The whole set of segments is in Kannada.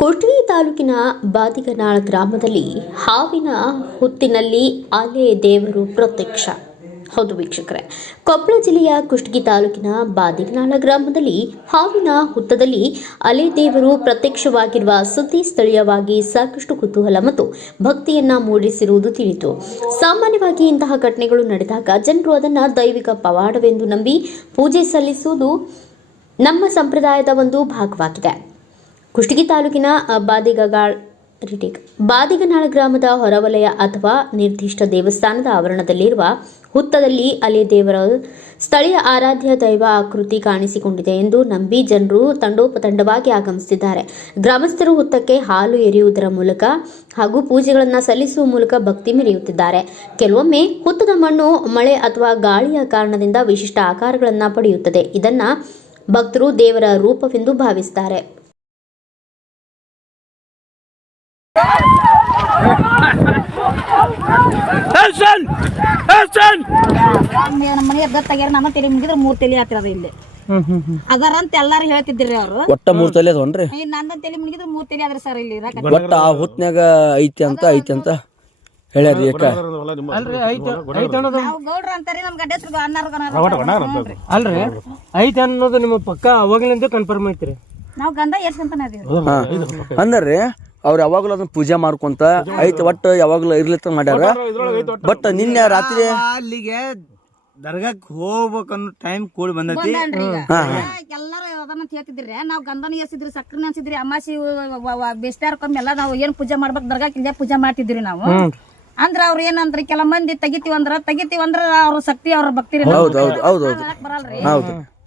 ಕೊಟ್ವಿ ತಾಲೂಕಿನ ಬಾದಿಗನಾಳ ಗ್ರಾಮದಲ್ಲಿ ಹಾವಿನ ಹುತ್ತಿನಲ್ಲಿ ಅಲೆ ದೇವರು ಪ್ರತ್ಯಕ್ಷ. ಹೌದು ವೀಕ್ಷಕರೇ, ಕೊಪ್ಪಳ ಜಿಲ್ಲೆಯ ಕುಷ್ಟಗಿ ತಾಲೂಕಿನ ಬಾದಿಗನಾಳ ಗ್ರಾಮದಲ್ಲಿ ಹಾವಿನ ಹುತ್ತದಲ್ಲಿ ಅಲೆ ದೇವರು ಪ್ರತ್ಯಕ್ಷವಾಗಿರುವ ಸುದ್ದಿ ಸ್ಥಳೀಯವಾಗಿ ಸಾಕಷ್ಟು ಕುತೂಹಲ ಮತ್ತು ಭಕ್ತಿಯನ್ನ ಮೂಡಿಸಿರುವುದು ತಿಳಿತು ಸಾಮಾನ್ಯವಾಗಿ ಇಂತಹ ಘಟನೆಗಳು ನಡೆದಾಗ ಜನರು ಅದನ್ನು ದೈವಿಕ ಪವಾಡವೆಂದು ನಂಬಿ ಪೂಜೆ ಸಲ್ಲಿಸುವುದು ನಮ್ಮ ಸಂಪ್ರದಾಯದ ಒಂದು ಭಾಗವಾಗಿದೆ. ಕುಷ್ಟಗಿ ತಾಲೂಕಿನ ಬಾದಿಗಗಾಳ್ ಬಾದಿಗನಾಳ ಗ್ರಾಮದ ಹೊರವಲಯ ಅಥವಾ ನಿರ್ದಿಷ್ಟ ದೇವಸ್ಥಾನದ ಆವರಣದಲ್ಲಿರುವ ಹುತ್ತದಲ್ಲಿ ಅಲೆ ದೇವರ ಸ್ಥಳೀಯ ಆರಾಧ್ಯ ದೈವ ಆಕೃತಿ ಕಾಣಿಸಿಕೊಂಡಿದೆ ಎಂದು ನಂಬಿ ಜನರು ತಂಡೋಪತಂಡವಾಗಿ ಆಗಮಿಸುತ್ತಿದ್ದಾರೆ ಗ್ರಾಮಸ್ಥರು ಹುತ್ತಕ್ಕೆ ಹಾಲು ಎರೆಯುವುದರ ಮೂಲಕ ಹಾಗೂ ಪೂಜೆಗಳನ್ನು ಸಲ್ಲಿಸುವ ಮೂಲಕ ಭಕ್ತಿ ಮೆರೆಯುತ್ತಿದ್ದಾರೆ. ಕೆಲವೊಮ್ಮೆ ಹುತ್ತದ ಮಣ್ಣು ಮಳೆ ಅಥವಾ ಗಾಳಿಯ ಕಾರಣದಿಂದ ವಿಶಿಷ್ಟ ಆಕಾರಗಳನ್ನು ಪಡೆಯುತ್ತದೆ. ಇದನ್ನು ಭಕ್ತರು ದೇವರ ರೂಪವೆಂದು ಭಾವಿಸುತ್ತಾರೆ Action! ನಮ್ಮ ತಲೆ ಮುಗಿದ್ರ ಮೂರ್ ತಲೆ ಆತಿರದ ಇಲ್ಲಿ. ಅದಾರ ಅಂತ ಎಲ್ಲಾರು ಹೇಳ್ತಿದ್ರಿ ಅವ್ರು. ಒಟ್ಟ ಮೂರ್ ತಲೆ ಅದನ್ರಿ ನನ್ನ ತಲೆ ಮುಗಿದ್ರೆ ಮೂರ್ ತಲೆ ಆದ್ರಿ ಸರ್ ಇಲ್ಲಿ ಒಟ್ಟ ಆ ಹೊತ್ನ್ಯಾಗ ಐತಿ ಅಂತ ಐತಿ ಅಂತ ಹೇಳ್ಯಾರಿ ಅಲ್ರಿ ಐತೆ ಅನ್ನೋದು ನಿಮ್ಮ ಪಕ್ಕ ಅವಾಗ್ಲಿಂದ ಕನ್ಫರ್ಮ್ ಐತ್ರಿ. ನಾವು ಗಂಧ ಅಂತ ಅಂದ್ರಿ ಅವ್ರ ಯಾವಾಗಲೂ ಅದನ್ನ ಪೂಜೆ ಮಾಡ್ಕೊಂತ ಐತ್ ಒಟ್ಟ ಯಾವಾಗ್ಲೂ ಇರ್ಲಿತ್ತ ಮಾಡ್ಯಾರ. ಬಟ್ ನಿನ್ನೆ ರಾತ್ರಿ ಅಲ್ಲಿಗೆ ದರ್ಗಾಕ್ ಹೋಗ್ಬೇಕನ್ನೋ ಟೈಮ್ ಕೂಡಿ ಬಂದೈತಿ. ಎಲ್ಲರೂ ಅದನ್ನ ಅಂತ ಹೇಳ್ತಿದ್ರಿ. ನಾವ್ ಗಂಧನ ಎಸಿದ್ರಿ ಸಕ್ಕರೆ ಅನ್ಸಿದ್ರಿ ಅಮಾಸಿ ಬೇಸ್ತಾರಕ್ಕೊಮ್ಮೆ ಎಲ್ಲ ನಾವು ಏನ್ ಪೂಜೆ ಮಾಡ್ಬೇಕು ದರ್ಗಾಕ್ ಇಲ್ಲೇ ಪೂಜೆ ಮಾಡ್ತಿದ್ರಿ ನಾವು. ಅಂದ್ರ ಅವ್ರ ಏನಂದ್ರಿ ಕೆಲ ಮಂದಿ ತೆಗಿತೀವಿ ಅಂದ್ರ ತೆಗಿತೀವಿ ಅಂದ್ರ ಅವ್ರ ಶಕ್ತಿ ಅವ್ರ ಭಕ್ತಿ ಹೌದ್ ಹೌದ್ ಹೌದ್ ಹೌದ್. ಬರಲ್ರಿ.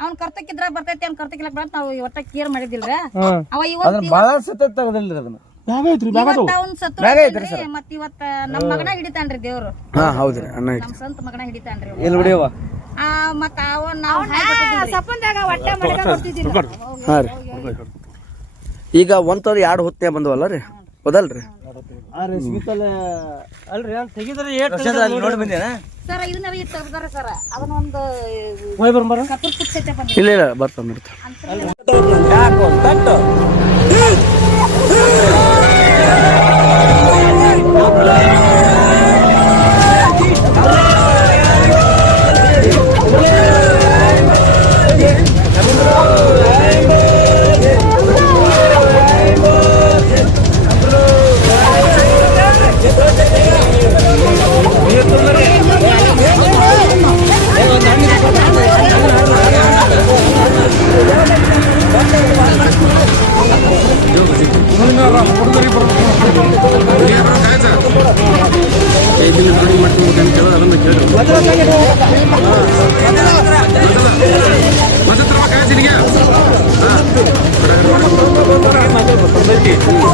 ಅವ್ನ್ ಕರ್ತಕ್ಕಿದ್ರ ಬರ್ತೈತಿ ಅವ್ನ ಕರ್ತಕ್ಕಿಲ್ಲ ಬರತ್ ನಾವು ಒಟ್ಟ ಕೇರ್ ಮಾಡಿದಿಲ್ರ. ಅವ ಇವತ್ತು ಬಹಳ ಸತ ತಗದಿಲ್ರಿ ಅದನ್ನ. ಇವತ್ತ ಅವ್ನ್ ಸತ್ತು ಮತ್ ಇವತ್ತ ನಮ್ ಮಗನ ಹಿಡಿತಾನ್ರಿ ದೇವ್ರು. ಹಾ ಹೌದ್ರಿ ಅನ್ನ ಐತಿ ನಮ್ ಸ್ವಂತ ಮಗನ ಹಿಡಿತಾನ್ರಿ ಅವ್ನು. ಎಲ್ಲಿ ಬಿಡಿಯವ ಆ ಮತ್ತ ಅವ ನಾವು ಹಾ ರೀ ಈಗ ಒಂದ್ ಎರಡು ಹೊತ್ತೇ ಬಂದವಲ್ಲ ರೀ? ಹೋದಲ್ರಿ ಆ ರೇಷ್ಮಿಕಲ್ ಅಲ್ರಿ ಅಂತ ತೆಗಿದ್ರೆ ಏಟ್ ನೋಡಿ ಬಂದೇನ? ಸರ್ ಇದನ್ನ ಇತ್ತು ತೆಗ್ದಾರ ಸರ್. ಅದನ್ನ ಒಂದು ಹೋಯ್ ಬರ್ಬಾರ ಕತ್ತರ್ ಪುಟ್ಸೈತೆ ಬಂದ ಇಲ್ಲ ಇಲ್ಲ เลย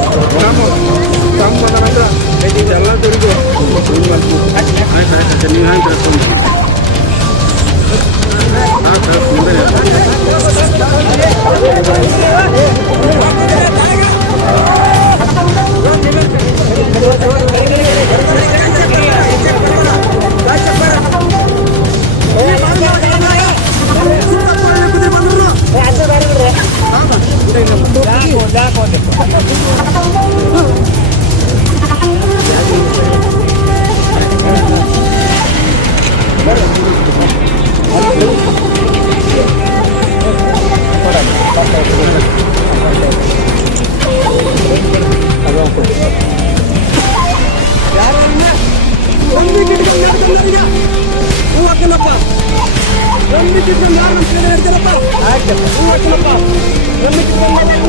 Go, go, go.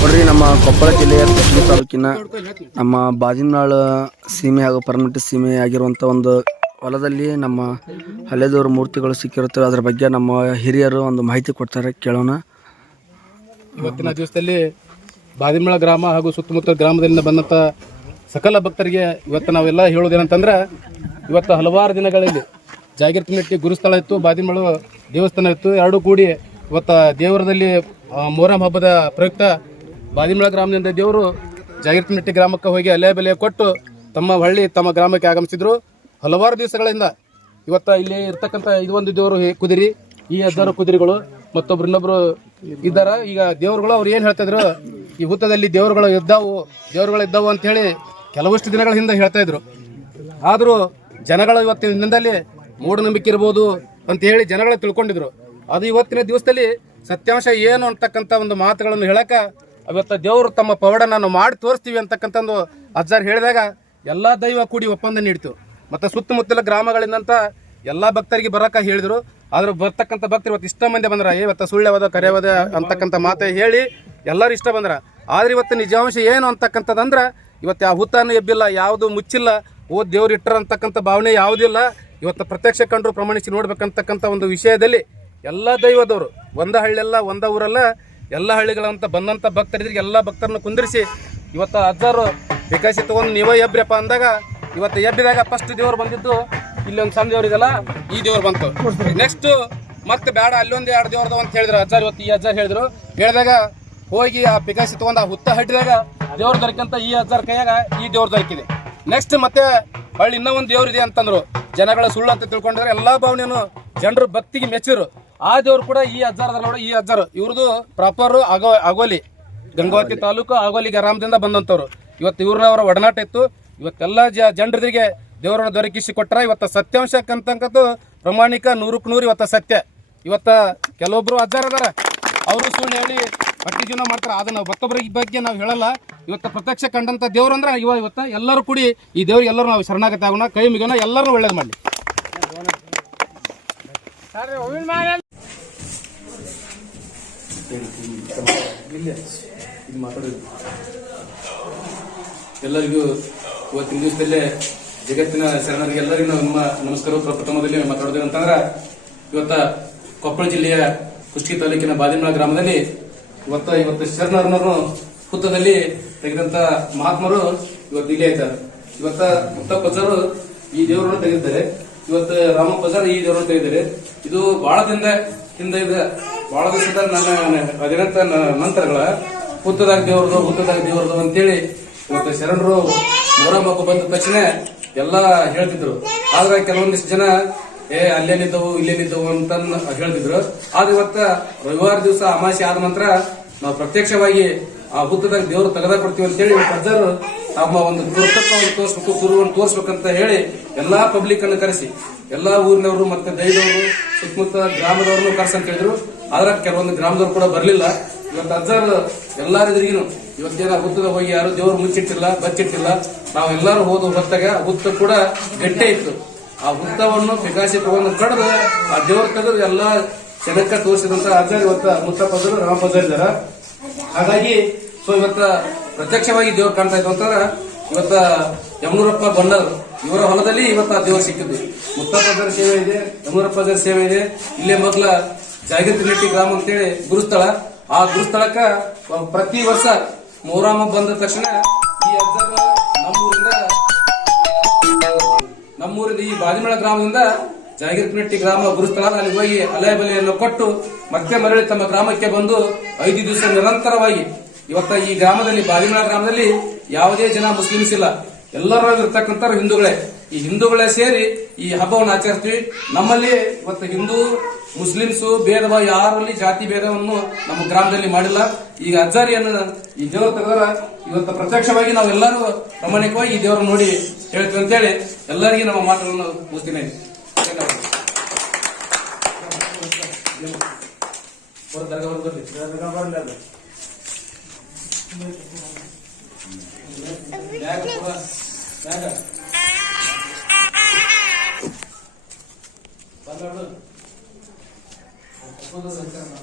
ನೋಡ್ರಿ, ನಮ್ಮ ಕೊಪ್ಪಳ ಜಿಲ್ಲೆಯ ತೆಕ್ಕಲಿ ತಾಲೂಕಿನ ನಮ್ಮ ಬಾಜಿನಾಳ ಸೀಮೆ ಹಾಗೂ ಪರ್ಮಟ್ಟಿ ಸೀಮೆ ಆಗಿರುವಂತ ಒಂದು ಹೊಲದಲ್ಲಿ ನಮ್ಮ ಹಳೆದವ್ರ ಮೂರ್ತಿಗಳು ಸಿಕ್ಕಿರುತ್ತವೆ. ಅದ್ರ ಬಗ್ಗೆ ನಮ್ಮ ಹಿರಿಯರು ಒಂದು ಮಾಹಿತಿ ಕೊಡ್ತಾರೆ, ಕೇಳೋಣ. ಇವತ್ತಿನ ದಿವಸದಲ್ಲಿ ಬಾದಿಮಳ ಗ್ರಾಮ ಹಾಗೂ ಸುತ್ತಮುತ್ತ ಗ್ರಾಮದಿಂದ ಬಂದಂಥ ಸಕಲ ಭಕ್ತರಿಗೆ ಇವತ್ತು ನಾವೆಲ್ಲ ಹೇಳೋದೇನಂತಂದ್ರೆ ಇವತ್ತು ಹಲವಾರು ದಿನಗಳಲ್ಲಿ ಜಾಗೃತಿನಟ್ಟಿ ಗುರುಸ್ಥಳ ಇತ್ತು ಬಾದಿಮಳು ದೇವಸ್ಥಾನ ಇತ್ತು. ಎರಡೂ ಕೂಡಿ ಇವತ್ತು ದೇವರದಲ್ಲಿ ಮೊಹರಂ ಹಬ್ಬದ ಪ್ರಯುಕ್ತ ಬಾದಿಮಳ ಗ್ರಾಮದಿಂದ ದೇವರು ಜಾಗೃತಿನಟ್ಟಿ ಗ್ರಾಮಕ್ಕೆ ಹೋಗಿ ಅಲೆ ಬೆಲೆ ಕೊಟ್ಟು ತಮ್ಮ ಹಳ್ಳಿ, ತಮ್ಮ ಗ್ರಾಮಕ್ಕೆ ಆಗಮಿಸಿದ್ರು. ಹಲವಾರು ದಿವಸಗಳಿಂದ ಇವತ್ತು ಇಲ್ಲಿ ಇರ್ತಕ್ಕಂಥ ಇದೊಂದು ದೇವರು ಕುದುರಿ, ಈ ಹದ್ದಾರು ಕುದುರೆಗಳು ಮತ್ತೊಬ್ರು ಇನ್ನೊಬ್ರು ಇದ್ದಾರ. ಈಗ ದೇವರುಗಳು ಅವ್ರು ಏನು ಹೇಳ್ತಾ ಇದ್ರು? ಈ ಹುತ್ತದಲ್ಲಿ ದೇವರುಗಳು ಇದ್ದಾವು ದೇವರುಗಳು ಇದ್ದಾವು ಅಂತ ಹೇಳಿ ಕೆಲವಷ್ಟು ದಿನಗಳ ಹಿಂದೆ ಹೇಳ್ತಾ ಇದ್ರು. ಆದರೂ ಜನಗಳು ಇವತ್ತಿನ ದಿನದಲ್ಲಿ ಮೂಢನಂಬಿಕೆ ಇರ್ಬೋದು ಅಂತ ಹೇಳಿ ಜನಗಳು ತಿಳ್ಕೊಂಡಿದ್ರು. ಅದು ಇವತ್ತಿನ ದಿವಸದಲ್ಲಿ ಸತ್ಯಾಂಶ ಏನು ಅಂತಕ್ಕಂಥ ಒಂದು ಮಾತುಗಳನ್ನು ಹೇಳಕ್ಕೆ ಇವತ್ತು ದೇವರು ತಮ್ಮ ಪವಾಡನ ಮಾಡಿ ತೋರಿಸ್ತೀವಿ ಅಂತಕ್ಕಂಥ ಒಂದು ಅಜ್ಜಾರ್ ಹೇಳಿದಾಗ ಎಲ್ಲ ದೈವ ಕೂಡಿ ಒಪ್ಪಂದ ನೀಡಿತು. ಮತ್ತು ಸುತ್ತಮುತ್ತಲ ಗ್ರಾಮಗಳಿಂದಂತ ಎಲ್ಲ ಭಕ್ತರಿಗೆ ಬರಕ ಹೇಳಿದ್ರು. ಆದ್ರೆ ಬರ್ತಕ್ಕಂಥ ಭಕ್ತರು ಇವತ್ತು ಇಷ್ಟ ಮಂದಿ ಬಂದ್ರ. ಇವತ್ತು ಸುಳ್ಳ್ಯವಾದ, ಕರೆಯವಾದ ಅಂತಕ್ಕಂಥ ಮಾತೆ ಹೇಳಿ ಎಲ್ಲರೂ ಇಷ್ಟ ಬಂದ್ರ. ಆದ್ರೆ ಇವತ್ತು ನಿಜಾಂಶ ಏನು ಅಂತಕ್ಕಂಥದ್ದಂದ್ರ ಇವತ್ತು ಯಾವ ಹುತ್ತಾನು ಎಬ್ಬಿಲ್ಲ, ಯಾವುದು ಮುಚ್ಚಿಲ್ಲ. ಓ ದೇವ್ರು ಇಟ್ಟರು ಅಂತಕ್ಕಂಥ ಭಾವನೆ ಯಾವುದಿಲ್ಲ ಇವತ್ತು ಪ್ರತ್ಯಕ್ಷ ಕಂಡ್ರು ಪ್ರಮಾಣಿಸಿ ನೋಡ್ಬೇಕಂತಕ್ಕಂಥ ಒಂದು ವಿಷಯದಲ್ಲಿ ಎಲ್ಲ ದೈವದವರು, ಒಂದ ಹಳ್ಳಿಯಲ್ಲ, ಒಂದ ಊರಲ್ಲ, ಎಲ್ಲ ಹಳ್ಳಿಗಳಂತ ಬಂದಂಥ ಭಕ್ತರಿದ್ರೆ, ಎಲ್ಲ ಭಕ್ತರನ್ನ ಕುಂದಿರಿಸಿ ಇವತ್ತು ಅಜ್ಜಾರು ವಿಕಾಸಿ ತಗೊಂಡು ನೀವೇ ಎಬ್ಬ್ರಪ್ಪ ಅಂದಾಗ ಇವತ್ತು ಎಬ್ಬಿದಾಗ ಫಸ್ಟ್ ದೇವ್ರು ಬಂದಿದ್ದು ಇಲ್ಲಿ ಒಂದು ಸಣ್ಣ ದೇವ್ರು ಇದೆಲ್ಲ ಈ ದೇವ್ರು ಬಂತು. ನೆಕ್ಸ್ಟ್ ಮತ್ತೆ ಬೇಡ ಅಲ್ಲೊಂದು ಎರಡು ದೇವ್ರದ ಅಂತ ಹೇಳಿದ್ರು ಅಜ್ಜಾರ್. ಇವತ್ತು ಈ ಅಜ್ಜಾರ್ ಹೇಳಿದ್ರು. ಹೇಳಿದಾಗ ಹೋಗಿ ಆ ಪಿಕಾಸಿ ತಗೊಂಡು ಆ ಹುತ್ತ ಹಟ್ಟಿದಾಗ ದೇವ್ರು ದೊರಕಂತ ಈ ಅಜ್ಜಾರ್ ಕೈಯಾಗ ಈ ದೇವ್ರ ದೊರಕಿದೆ. ನೆಕ್ಸ್ಟ್ ಮತ್ತೆ ಹೊಳ್ಳಿ ಇನ್ನೂ ಒಂದು ದೇವ್ರು ಇದೆ ಅಂತಂದ್ರು. ಜನಗಳ ಸುಳ್ಳು ಅಂತ ತಿಳ್ಕೊಂಡಿದ್ರೆ ಎಲ್ಲಾ ಭಾವನೆಯನ್ನು ಜನರು ಭಕ್ತಿಗೆ ಮೆಚ್ಚರು ಆ ದೇವ್ರು ಕೂಡ ಈ ಅಜ್ಜಾರದ ನೋಡಿ ಈ ಅಜ್ಜಾರು. ಇವ್ರದ್ದು ಪ್ರಾಪರ್ ಆಗೋ ಆಗೋಲಿ ಗಂಗಾವತಿ ತಾಲೂಕು ಆಗೋಲಿ ಗ್ರಾಮದಿಂದ ಬಂದಂಥವ್ರು ಇವತ್ತು ಇವ್ರನ್ನ ಅವರ ಒಡನಾಟ ಇತ್ತು. ಇವತ್ತೆಲ್ಲ ಜ ಜನರಿಗೆ ದೇವರನ್ನ ದೊರಕಿಸಿ ಕೊಟ್ರ ಇವತ್ತ ಸತ್ಯಾಂಶಕ್ಕಂತಕ್ಕಂಥದ್ದು ಪ್ರಮಾಣಿಕ ನೂರಕ್ಕೆ ನೂರು ಇವತ್ತ ಸತ್ಯ. ಇವತ್ತ ಕೆಲವೊಬ್ಬರು ಅಜ್ಜಾರ ಅದಾರ ಅವರು ಸುಳ್ಳು ಹೇಳಿ ಹೊಟ್ಟಿ ಜೀವನ ಮಾಡ್ತಾರೆ ಅದನ್ನ ಮತ್ತೊಬ್ಬರ ಬಗ್ಗೆ ನಾವು ಹೇಳಲ್ಲ. ಇವತ್ತು ಪ್ರತ್ಯಕ್ಷ ಕಂಡಂತ ದೇವ್ರು ಅಂದ್ರೆ ಇವ ಇವತ್ತ ಎಲ್ಲರೂ ಕೂಡಿ ಈ ದೇವ್ರಿಗೆ ಎಲ್ಲರೂ ನಾವು ಶರಣಾಗತ ಆಗೋಣ. ಕೈ ಮುಗಿಯೋಣ ಎಲ್ಲರೂ ಒಳ್ಳೇದು ಮಾಡಲಿ. ಎಲ್ಲರಿಗೂ ಇವತ್ತಿನ ದಿವಸದಲ್ಲೇ ಜಗತ್ತಿನ ಶರಣರಿಗೆ ಎಲ್ಲರಿಗೂ ನಮ್ಮ ನಮಸ್ಕಾರ. ಪ್ರಥಮದಲ್ಲಿ ಮಾತಾಡೋದು ಅಂತಂದ್ರೆ ಇವತ್ತ ಕೊಪ್ಪಳ ಜಿಲ್ಲೆಯ ಕುಷ್ಟಗಿ ತಾಲೂಕಿನ ಬಾದಿಮಳ ಗ್ರಾಮದಲ್ಲಿ ಇವತ್ತ ಇವತ್ತು ಶರಣರನ್ನು ಹುತ್ತದಲ್ಲಿ ತೆಗೆದಂತ ಮಹಾತ್ಮರು ಇವತ್ತು ಇಲ್ಲೇ ಇದ್ದಾರೆ. ಇವತ್ತ ಮುತ್ತ ಪಜಾರು ಈ ದೇವರನ್ನು ತೆಗೆದಿದ್ದಾರೆ. ಇವತ್ತು ರಾಮ ಪಜಾರ್ ಈ ದೇವರನ್ನು ತೆಗೆದಿದ್ದಾರೆ. ಇದು ಬಹಳ ದಿನದ ಹಿಂದೆ ಇದೆ. ಬಹಳ ದಿವಸದ ನನ್ನ ಅದಿನಂತ ನಂತರಗಳ ಹುತ್ತದಾಗ ದೇವರದು, ಹುತ್ತದಾಗ ದೇವ್ರದು ಅಂತೇಳಿ ಇವತ್ತು ಶರಣರು ಹಬ್ಬ ಬಂದ ತಕ್ಷಣ ಎಲ್ಲ ಹೇಳ್ತಿದ್ರು. ಆದ್ರೆ ಕೆಲವೊಂದಿಷ್ಟು ಜನ ಏ ಅಲ್ಲೇನಿದ್ದವು ಇಲ್ಲೇನಿದ್ದವು ಅಂತ ಹೇಳ್ತಿದ್ರು. ಆದ್ರೆ ಇವತ್ತ ರವಿವಾರ ದಿವಸ ಅಮಾಸೆ ಆದ ನಂತರ ನಾವು ಪ್ರತ್ಯಕ್ಷವಾಗಿ ಆ ಹುತ್ತದಾಗ ದೇವರು ತೆಗೆದ ಕೊಡ್ತೀವಿ ಅಂತೇಳಿ ಪ್ರಜರು ತಮ್ಮ ಒಂದು ಕೃತಕವನ್ನು ತೋರಿಸ್ಬೇಕು, ಗುರುವನ್ನು ತೋರಿಸ್ಬೇಕಂತ ಹೇಳಿ ಎಲ್ಲಾ ಪಬ್ಲಿಕ್ ಅನ್ನು ಕರೆಸಿ, ಎಲ್ಲಾ ಊರಿನವರು ಮತ್ತೆ ದೈವರು ಸುತ್ತಮುತ್ತ ಗ್ರಾಮದವ್ರನ್ನು ಅಂತ ಹೇಳಿದ್ರು. ಆದ್ರೆ ಕೆಲವೊಂದು ಗ್ರಾಮದವ್ರು ಕೂಡ ಬರಲಿಲ್ಲ. ಇವತ್ತು ಅಜ್ಜರ್ ಎಲ್ಲಾರಿದ್ರಿಗೂ ಇವತ್ತೇನ ಹುತ್ತದ ಹೋಗಿ ಯಾರು ದೇವರು ಮುಚ್ಚಿಟ್ಟಿಲ್ಲ ಬಚ್ಚಿಟ್ಟಿಲ್ಲ, ನಾವೆಲ್ಲರೂ ಹೋದ ಹೊತ್ತಾಗ ಹುತ್ತ ಕೂಡ ಗಟ್ಟೆ ಇತ್ತು. ಆ ಹುತ್ತವನ್ನು ಪಿಕಾಸಿ ತಗೊಂಡು ಕಡ್ದು ಆ ದೇವ್ರ ತೆಗೆದು ಎಲ್ಲ ಜನಕ್ಕ ತೋರಿಸಿದಂತ ಆಚಾರ್ಯ ಇವತ್ತ ಮುತ್ತಪ್ಪದರು ರಾಮಪ್ಪಜಾರ್ ಇದಾರ ಹಾಗಾಗಿ ಸೊ ಇವತ್ತ ಪ್ರತ್ಯಕ್ಷವಾಗಿ ದೇವ್ರು ಕಾಣ್ತಾ ಇತ್ತು ಅಂತಂದ್ರ, ಇವತ್ತ ಯಮನೂರಪ್ಪ ಇವರ ಹೊಲದಲ್ಲಿ ಇವತ್ತ ಆ ದೇವ್ರು ಸಿಕ್ಕಿದ್ದು. ಮುತ್ತಪ್ಪಜರ ಸೇವೆ ಇದೆ ಯಮನೂರಪ್ಪಜರ ಸೇವೆ ಇದೆ. ಇಲ್ಲೇ ಮೊದಲ ಜಾಗೃತಿ ಗ್ರಾಮ ಅಂತೇಳಿ ಗುರುಸ್ಥಳ. ಆ ಗುರುಸ್ಥಳಕ್ಕ ಪ್ರತಿ ವರ್ಷ ಮೊಹರಾಮ ಬಂದ ತಕ್ಷಣ ಈ ಅಜ್ಜರ ನಮ್ಮೂರಿಂದ ಈ ಬಾದಿಮಳ ಗ್ರಾಮದಿಂದ ಜಾಗೀರ್ನಟ್ಟಿ ಗ್ರಾಮ ಗುರುಸ್ಥಳ ಅಲ್ಲಿ ಹೋಗಿ ಅಲೆ ಬಲೆಯನ್ನು ಕೊಟ್ಟು ಮತ್ತೆ ಮರಳಿ ತಮ್ಮ ಗ್ರಾಮಕ್ಕೆ ಬಂದು ಐದು ದಿವಸ ನಿರಂತರವಾಗಿ ಇವತ್ತ ಈ ಗ್ರಾಮದಲ್ಲಿ, ಬಾದಿಮಳ ಗ್ರಾಮದಲ್ಲಿ ಯಾವುದೇ ಜನ ಮುಸ್ಲಿಮ್ಸ್ ಇಲ್ಲ. ಎಲ್ಲರೂ ಇರ್ತಕ್ಕಂಥ ಹಿಂದೂಗಳೇ. ಈ ಹಿಂದೂಗಳೇ ಸೇರಿ ಈ ಹಬ್ಬವನ್ನು ಆಚರಿಸ್ತೀವಿ. ನಮ್ಮಲ್ಲಿ ಇವತ್ತು ಹಿಂದೂ ಮುಸ್ಲಿಮ್ಸು ಭೇದ ಭಾವ ಯಾರಲ್ಲಿ ಜಾತಿ ಭೇದವನ್ನು ನಮ್ಮ ಗ್ರಾಮದಲ್ಲಿ ಮಾಡಿಲ್ಲ. ಈಗ ಅಜ್ಜಾರಿಯನ್ನು ಈ ದೇವರು ತೆಗೆದ್ರ ಇವತ್ತು ಪ್ರತ್ಯಕ್ಷವಾಗಿ ನಾವೆಲ್ಲರೂ ಪ್ರಾಮಾಣಿಕವಾಗಿ ಈ ದೇವರನ್ನು ನೋಡಿ ಹೇಳ್ತೀವಿ ಅಂತೇಳಿ ಎಲ್ಲರಿಗೂ ನಮ್ಮ ಮಾತುಗಳನ್ನು ಮುಗಿಸ್ತೀನಿ. ಧನ್ಯವಾದ 工作人员